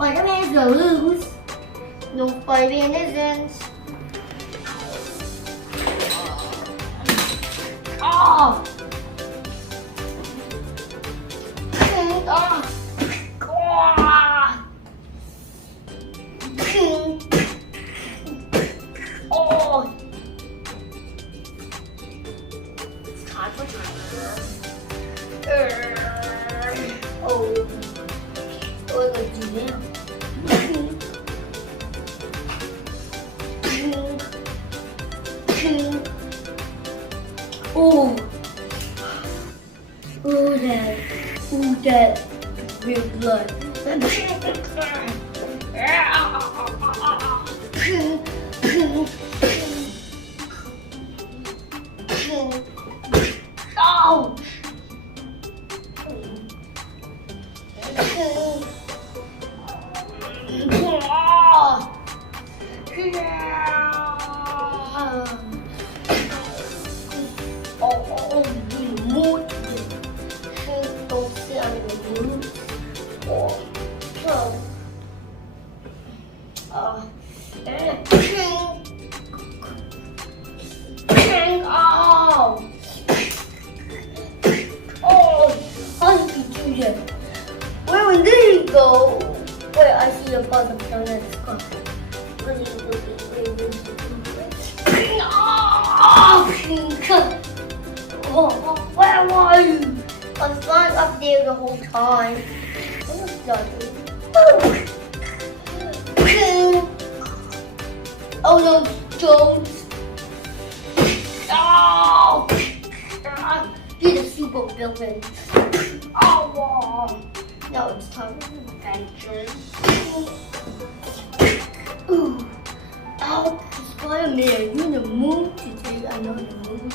Spiderman is gonna lose. No, Spiderman isn't. Oh! Oh! It's time for time. Oh. What do I do now? Oh, that real blood. Oh. Where did he go? Wait, I see a buzzer down at the sky. Oh, where were you? I was flying up there the whole time. What was that? Oh no, don't. Oh! You're the super villain. Oh! Now it's time for adventure. Ooh. Oh, Spider-Man, you're in the mood today. I know the mood.